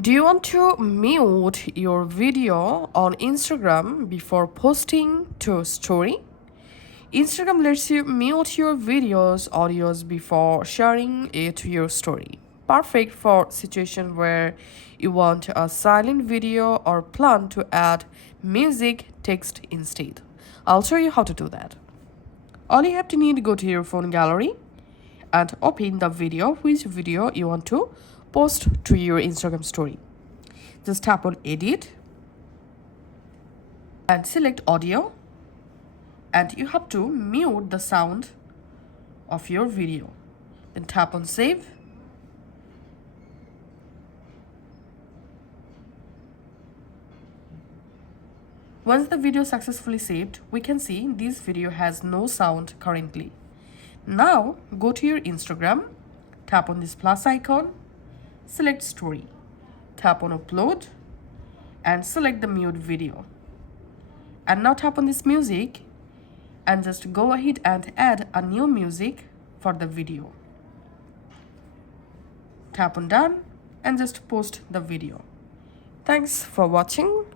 Do you want to mute your video on Instagram before posting to story? Instagram lets you mute your videos, audios before sharing it to your story. Perfect for situation where you want a silent video or plan to add music text instead. I'll show you how to do that. All you have to need to go to your phone gallery and open the video, which video you want to post to your Instagram story. Just tap on edit and select audio, and you have to mute the sound of your video. Then tap on save. Once the video successfully saved, we can see this video has no sound currently. Now go to your Instagram, tap on this plus icon, select story, tap on upload and select the mute video. And now tap on this music and just go ahead and add a new music for the video. Tap on done and just post the video. Thanks for watching.